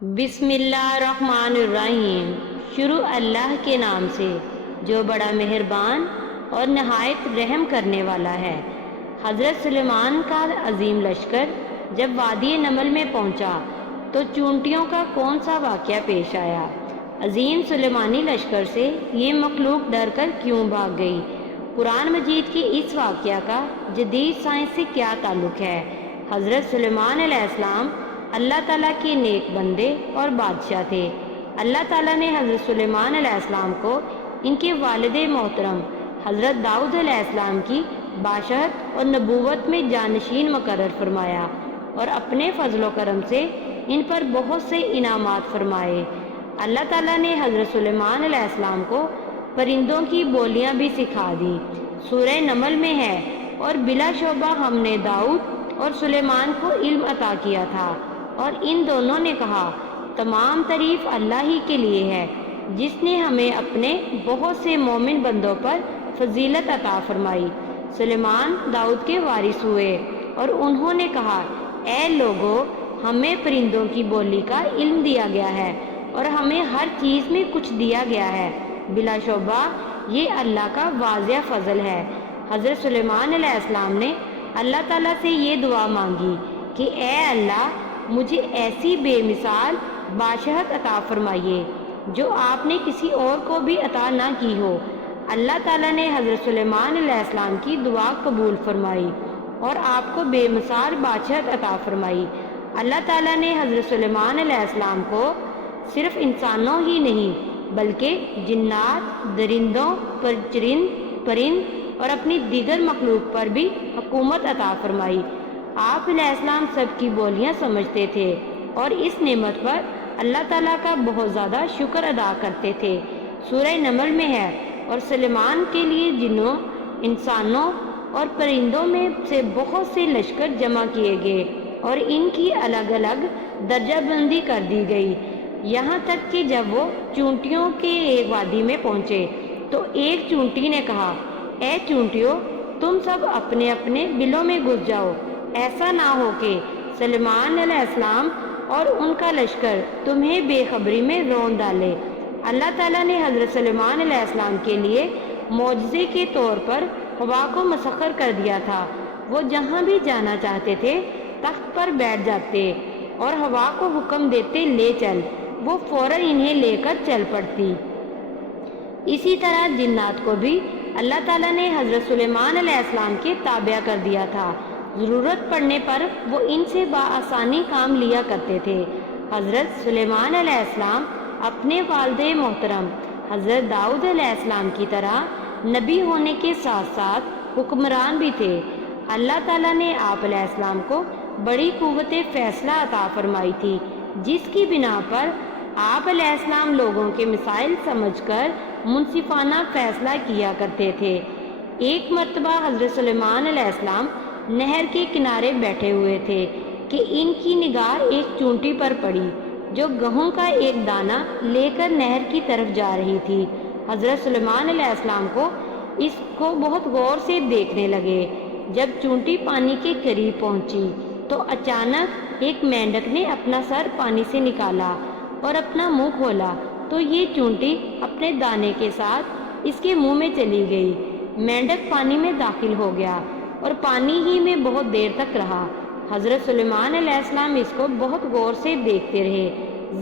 بسم اللہ الرحمن الرحیم۔ شروع اللہ کے نام سے جو بڑا مہربان اور نہایت رحم کرنے والا ہے۔ حضرت سلیمان کا عظیم لشکر جب وادی نمل میں پہنچا تو چونٹیوں کا کون سا واقعہ پیش آیا؟ عظیم سلیمانی لشکر سے یہ مخلوق ڈر کر کیوں بھاگ گئی؟ قرآن مجید کے اس واقعہ کا جدید سائنس سے کیا تعلق ہے؟ حضرت سلیمان علیہ السلام اللہ تعالیٰ کے نیک بندے اور بادشاہ تھے۔ اللہ تعالیٰ نے حضرت سلیمان علیہ السلام کو ان کے والد محترم حضرت داؤد علیہ السلام کی بادشاہت اور نبوت میں جانشین مقرر فرمایا اور اپنے فضل و کرم سے ان پر بہت سے انعامات فرمائے۔ اللہ تعالیٰ نے حضرت سلیمان علیہ السلام کو پرندوں کی بولیاں بھی سکھا دی۔ سورہ نمل میں ہے، اور بلا شبہ ہم نے داؤد اور سلیمان کو علم عطا کیا تھا، اور ان دونوں نے کہا تمام تعریف اللہ ہی کے لیے ہے جس نے ہمیں اپنے بہت سے مومن بندوں پر فضیلت عطا فرمائی۔ سلیمان داؤد کے وارث ہوئے اور انہوں نے کہا اے لوگو، ہمیں پرندوں کی بولی کا علم دیا گیا ہے اور ہمیں ہر چیز میں کچھ دیا گیا ہے۔ بلا شبہ یہ اللہ کا واضح فضل ہے۔ حضرت سلیمان علیہ السلام نے اللہ تعالیٰ سے یہ دعا مانگی کہ اے اللہ، مجھے ایسی بے مثال بادشاہت عطا فرمائیے جو آپ نے کسی اور کو بھی عطا نہ کی ہو۔ اللہ تعالیٰ نے حضرت سلیمان علیہ السلام کی دعا قبول فرمائی اور آپ کو بے مثال بادشاہت عطا فرمائی۔ اللہ تعالیٰ نے حضرت سلیمان علیہ السلام کو صرف انسانوں ہی نہیں بلکہ جنات، درندوں، پرند اور اپنی دیگر مخلوق پر بھی حکومت عطا فرمائی۔ آپ علیہ السلام سب کی بولیاں سمجھتے تھے اور اس نعمت پر اللہ تعالیٰ کا بہت زیادہ شکر ادا کرتے تھے۔ سورہ نمل میں ہے، اور سلیمان کے لیے جنوں، انسانوں اور پرندوں میں سے بہت سے لشکر جمع کیے گئے اور ان کی الگ الگ درجہ بندی کر دی گئی، یہاں تک کہ جب وہ چونٹیوں کے ایک وادی میں پہنچے تو ایک چونٹی نے کہا اے چونٹیوں، تم سب اپنے اپنے بلوں میں گھس جاؤ، ایسا نہ ہو کہ سلیمان علیہ السلام اور ان کا لشکر تمہیں بے خبری میں رون ڈالے۔ اللہ تعالیٰ نے حضرت سلیمان علیہ السلام کے لیے معجزے کے طور پر ہوا کو مسخر کر دیا تھا۔ وہ جہاں بھی جانا چاہتے تھے تخت پر بیٹھ جاتے اور ہوا کو حکم دیتے لے چل، وہ فوراً انہیں لے کر چل پڑتی۔ اسی طرح جنات کو بھی اللہ تعالیٰ نے حضرت سلیمان علیہ السلام کے تابع کر دیا تھا۔ ضرورت پڑنے پر وہ ان سے بآسانی کام لیا کرتے تھے۔ حضرت سلیمان علیہ السلام اپنے والد محترم حضرت داؤد علیہ السلام کی طرح نبی ہونے کے ساتھ ساتھ حکمران بھی تھے۔ اللہ تعالیٰ نے آپ علیہ السلام کو بڑی قوت فیصلہ عطا فرمائی تھی، جس کی بنا پر آپ علیہ السلام لوگوں کے مسائل سمجھ کر منصفانہ فیصلہ کیا کرتے تھے۔ ایک مرتبہ حضرت سلیمان علیہ السلام نہر کے کنارے بیٹھے ہوئے تھے کہ ان کی نگاہ ایک چونٹی پر پڑی جو گہوں کا ایک دانہ لے کر نہر کی طرف جا رہی تھی۔ حضرت سلیمان علیہ السلام کو اس کو بہت غور سے دیکھنے لگے۔ جب چونٹی پانی کے قریب پہنچی تو اچانک ایک مینڈک نے اپنا سر پانی سے نکالا اور اپنا منہ کھولا تو یہ چونٹی اپنے دانے کے ساتھ اس کے منہ میں چلی گئی۔ مینڈک پانی میں داخل ہو گیا اور پانی ہی میں بہت دیر تک رہا۔ حضرت سلیمان علیہ السلام اس کو بہت غور سے دیکھتے رہے۔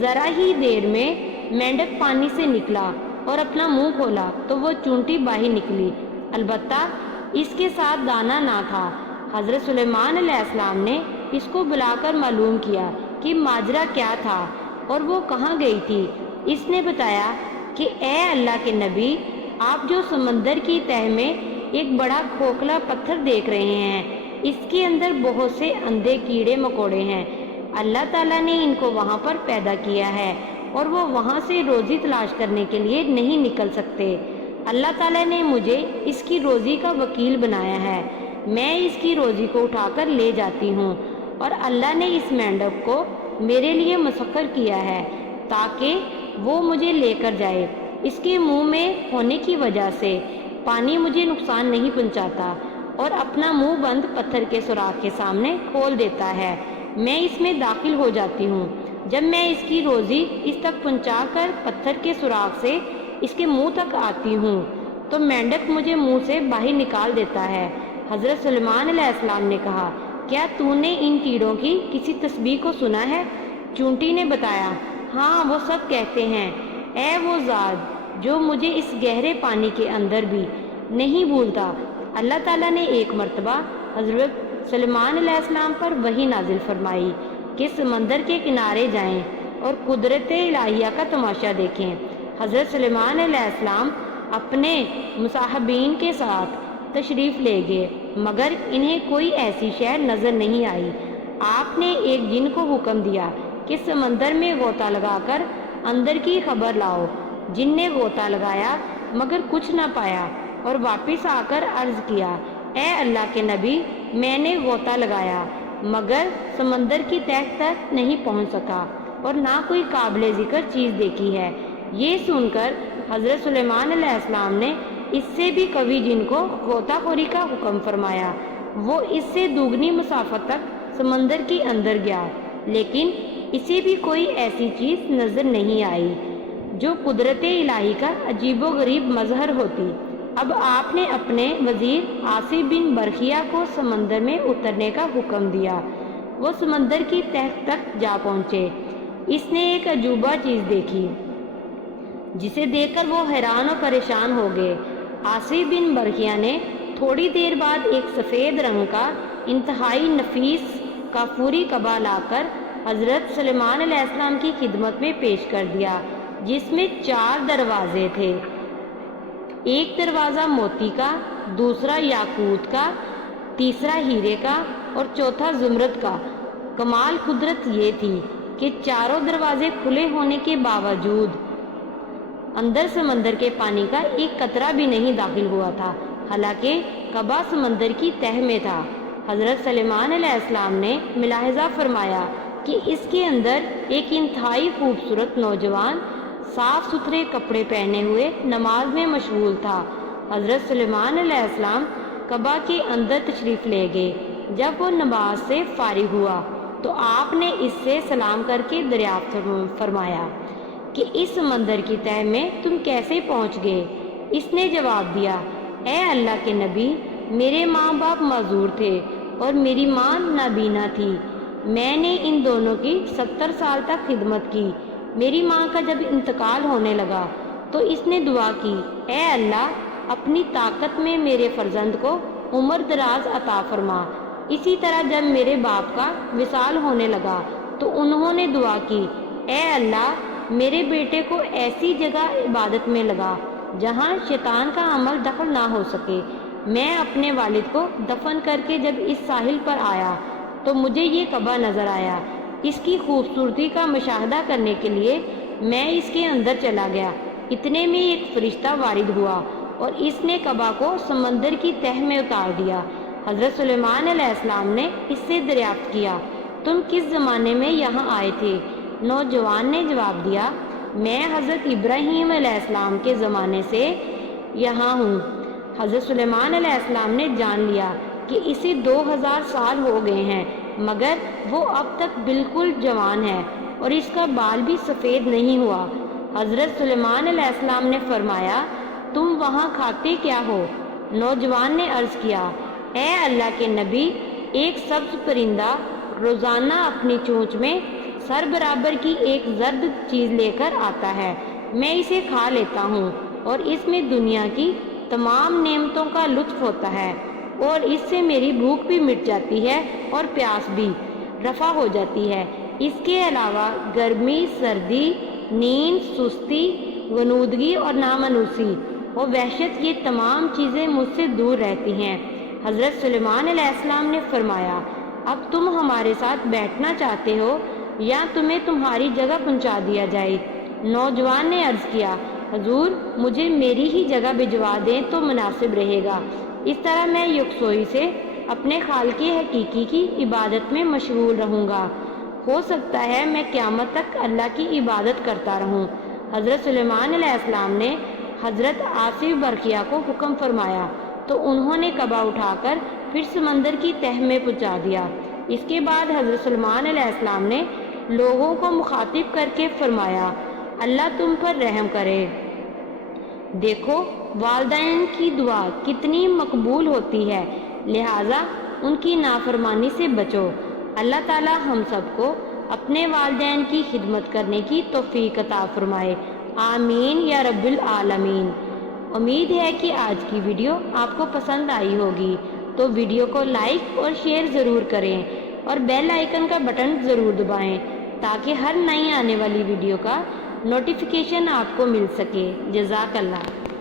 ذرا ہی دیر میں مینڈک پانی سے نکلا اور اپنا منہ کھولا تو وہ چونٹی باہر نکلی، البتہ اس کے ساتھ دانہ نہ تھا۔ حضرت سلیمان علیہ السلام نے اس کو بلا کر معلوم کیا کہ ماجرا کیا تھا اور وہ کہاں گئی تھی۔ اس نے بتایا کہ اے اللہ کے نبی، آپ جو سمندر کی تہہ میں ایک بڑا کھوکھلا پتھر دیکھ رہے ہیں، اس کے اندر بہت سے اندھے کیڑے مکوڑے ہیں۔ اللہ تعالیٰ نے ان کو وہاں پر پیدا کیا ہے اور وہ وہاں سے روزی تلاش کرنے کے لیے نہیں نکل سکتے۔ اللہ تعالیٰ نے مجھے اس کی روزی کا وکیل بنایا ہے، میں اس کی روزی کو اٹھا کر لے جاتی ہوں، اور اللہ نے اس مینڈک کو میرے لیے مسخر کیا ہے تاکہ وہ مجھے لے کر جائے۔ اس کے منہ میں ہونے کی وجہ سے پانی مجھے نقصان نہیں پہنچاتا اور اپنا منہ بند پتھر کے سوراخ کے سامنے کھول دیتا ہے، میں اس میں داخل ہو جاتی ہوں۔ جب میں اس کی روزی اس تک پہنچا کر پتھر کے سوراخ سے اس کے منہ تک آتی ہوں تو مینڈک مجھے منہ سے باہر نکال دیتا ہے۔ حضرت سلیمان علیہ السلام نے کہا، کیا تو نے ان کیڑوں کی کسی تسبیح کو سنا ہے؟ چونٹی نے بتایا، ہاں وہ سب کہتے ہیں، اے وہ ذات جو مجھے اس گہرے پانی کے اندر بھی نہیں بھولتا۔ اللہ تعالیٰ نے ایک مرتبہ حضرت سلیمان علیہ السلام پر وحی نازل فرمائی کہ سمندر کے کنارے جائیں اور قدرت الہیہ کا تماشا دیکھیں۔ حضرت سلیمان علیہ السلام اپنے مصاحبین کے ساتھ تشریف لے گئے، مگر انہیں کوئی ایسی شے نظر نہیں آئی۔ آپ نے ایک جن کو حکم دیا کہ سمندر میں غوطہ لگا کر اندر کی خبر لاؤ۔ جن نے غوطہ لگایا مگر کچھ نہ پایا اور واپس آ کر عرض کیا، اے اللہ کے نبی، میں نے غوطہ لگایا مگر سمندر کی تہہ تک نہیں پہنچ سکا اور نہ کوئی قابل ذکر چیز دیکھی ہے۔ یہ سن کر حضرت سلیمان علیہ السلام نے اس سے بھی قوی جن کو غوطہ خوری کا حکم فرمایا۔ وہ اس سے دوگنی مسافت تک سمندر کے اندر گیا، لیکن اسے بھی کوئی ایسی چیز نظر نہیں آئی جو قدرت الہی کا عجیب و غریب مظہر ہوتی۔ اب آپ نے اپنے وزیر عاصی بن برخیا کو سمندر میں اترنے کا حکم دیا۔ وہ سمندر کی تہہ تک جا پہنچے۔ اس نے ایک عجوبہ چیز دیکھی جسے دیکھ کر وہ حیران و پریشان ہو گئے۔ عاصی بن برخیا نے تھوڑی دیر بعد ایک سفید رنگ کا انتہائی نفیس کافوری کعبہ لا کر حضرت سلیمان علیہ السلام کی خدمت میں پیش کر دیا، جس میں 4 دروازے تھے۔ ایک دروازہ موتی کا، دوسرا یاقوت کا، تیسرا ہیرے کا اور چوتھا زمرد کا۔ کمال قدرت یہ تھی کہ چاروں دروازے کھلے ہونے کے باوجود اندر سمندر کے پانی کا ایک قطرہ بھی نہیں داخل ہوا تھا، حالانکہ کعبہ سمندر کی تہہ میں تھا۔ حضرت سلیمان علیہ السلام نے ملاحظہ فرمایا کہ اس کے اندر ایک انتہائی خوبصورت نوجوان صاف ستھرے کپڑے پہنے ہوئے نماز میں مشغول تھا۔ حضرت سلیمان علیہ السلام کعبہ کے اندر تشریف لے گئے۔ جب وہ نماز سے فارغ ہوا تو آپ نے اس سے سلام کر کے دریافت فرمایا کہ اس سمندر کی تہہ میں تم کیسے پہنچ گئے؟ اس نے جواب دیا، اے اللہ کے نبی، میرے ماں باپ معذور تھے اور میری ماں نابینا تھی۔ میں نے ان دونوں کی 70 سال تک خدمت کی۔ میری ماں کا جب انتقال ہونے لگا تو اس نے دعا کی، اے اللہ، اپنی طاقت میں میرے فرزند کو عمر دراز عطا فرما۔ اسی طرح جب میرے باپ کا وصال ہونے لگا تو انہوں نے دعا کی، اے اللہ، میرے بیٹے کو ایسی جگہ عبادت میں لگا جہاں شیطان کا عمل دخل نہ ہو سکے۔ میں اپنے والد کو دفن کر کے جب اس ساحل پر آیا تو مجھے یہ کعبہ نظر آیا۔ اس کی خوبصورتی کا مشاہدہ کرنے کے لیے میں اس کے اندر چلا گیا۔ اتنے میں ایک فرشتہ وارد ہوا اور اس نے کعبہ کو سمندر کی تہہ میں اتار دیا۔ حضرت سلیمان علیہ السلام نے اس سے دریافت کیا، تم کس زمانے میں یہاں آئے تھے؟ نوجوان نے جواب دیا، میں حضرت ابراہیم علیہ السلام کے زمانے سے یہاں ہوں۔ حضرت سلیمان علیہ السلام نے جان لیا کہ اسے 2000 سال ہو گئے ہیں، مگر وہ اب تک بالکل جوان ہے اور اس کا بال بھی سفید نہیں ہوا۔ حضرت سلیمان علیہ السلام نے فرمایا، تم وہاں کھاتے کیا ہو؟ نوجوان نے عرض کیا، اے اللہ کے نبی، ایک سبز پرندہ روزانہ اپنی چونچ میں سر برابر کی ایک زرد چیز لے کر آتا ہے، میں اسے کھا لیتا ہوں اور اس میں دنیا کی تمام نعمتوں کا لطف ہوتا ہے اور اس سے میری بھوک بھی مٹ جاتی ہے اور پیاس بھی رفع ہو جاتی ہے۔ اس کے علاوہ گرمی، سردی، نیند، سستی، غنودگی اور نامنوسی اور وحشت، یہ تمام چیزیں مجھ سے دور رہتی ہیں۔ حضرت سلیمان علیہ السلام نے فرمایا، اب تم ہمارے ساتھ بیٹھنا چاہتے ہو یا تمہیں تمہاری جگہ پہنچا دیا جائے؟ نوجوان نے عرض کیا، حضور، مجھے میری ہی جگہ بھجوا دیں تو مناسب رہے گا، اس طرح میں یکسوئی سے اپنے خالق حقیقی کی عبادت میں مشغول رہوں گا۔ ہو سکتا ہے میں قیامت تک اللہ کی عبادت کرتا رہوں۔ حضرت سلیمان علیہ السلام نے حضرت عاصی برخیا کو حکم فرمایا تو انہوں نے کعبہ اٹھا کر پھر سمندر کی تہہ میں پہنچا دیا۔ اس کے بعد حضرت سلیمان علیہ السلام نے لوگوں کو مخاطب کر کے فرمایا، اللہ تم پر رحم کرے۔ دیکھو والدین کی دعا کتنی مقبول ہوتی ہے، لہٰذا ان کی نافرمانی سے بچو۔ اللہ تعالی ہم سب کو اپنے والدین کی خدمت کرنے کی توفیق عطا فرمائے، آمین یا رب العالمین۔ امید ہے کہ آج کی ویڈیو آپ کو پسند آئی ہوگی، تو ویڈیو کو لائک اور شیئر ضرور کریں اور بیل آئیکن کا بٹن ضرور دبائیں تاکہ ہر نئی آنے والی ویڈیو کا نوٹیفیکیشن آپ کو مل سکے۔ جزاک اللہ۔